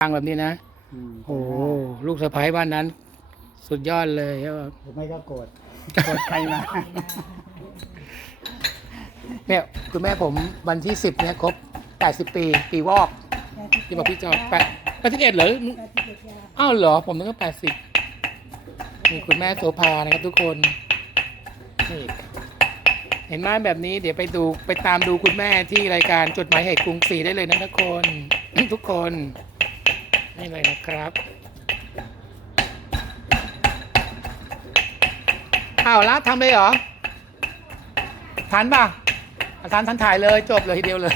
กลางแบบนี้นะอืมโอ้โหลูกสะพ้ายบ้านนั้น สุดยอดเลยครับหรือไม่ก็โกรธโกรธใครมาเนี่ยคุณแม่ผมวันที่สิบเนี่ยครบแปดสิบปี ปีวอกที่บอกพี่จอดแปดแปดสิบเอ็ดเหรออ้าวเหรอ ผมนึกว่าแปดสิบนี่คุณแม่โสภานะครับทุกคนนี่เห็นไหมแบบนี้เดี๋ยวไปดูไปตามดูคุณแม่ที่รายการจดหมายเหตุกรุงศรีได้เลยนะทุกคน ทุกคน นี่เลยนะครับอ้าวละทำเลยเหรอทันป่ะอะทันทันถ่ายเลยจบเลยทีเดียวเลย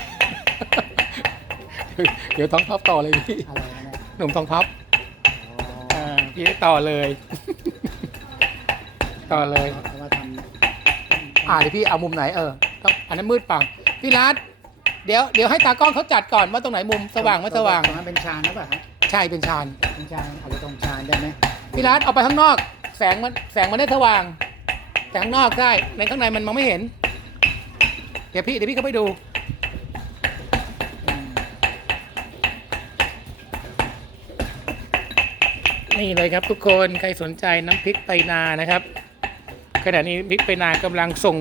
เดี๋ยวท้องท็อปต่อเลยพี่อะไรนะเนี่ยหนุ่มทองท็อปอ๋ออ่าพี่ได้ต่อเลย ต่อเลยเอามาทำอ่าเดี๋ยวพี่เอามุมไหนเออต้องอันนั้นมืดปังพี่รัฐเดี๋ยวเดี๋ยวให้ตากล้องเขาจัดก่อนว่าตรงไหนมุมสว่างไม่สว่างตรงนั้นเป็นชานหรือเปล่าฮะ ใช่เป็นชานเป็นชานเอาไปตรงชานได้ไหมพี่รัฐเอาไปข้างนอก แสงมันแสงมันได้สว่าง แต่ข้างนอกได้ในข้างในมันมองไม่เห็น เดี๋ยวพี่เดี๋ยวพี่เข้าไปดูนี่เลยครับทุกคนใครสนใจน้ำพริกไปนานะครับ ขณะนี้พริกไปนากำลังส่ง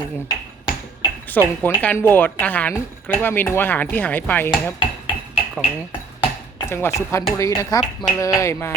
ส่งผลการโหวตอาหารเรียกว่าเมนูอาหารที่หายไปนะครับของ จังหวัดสุพรรณบุรีนะครับ มาเลยมา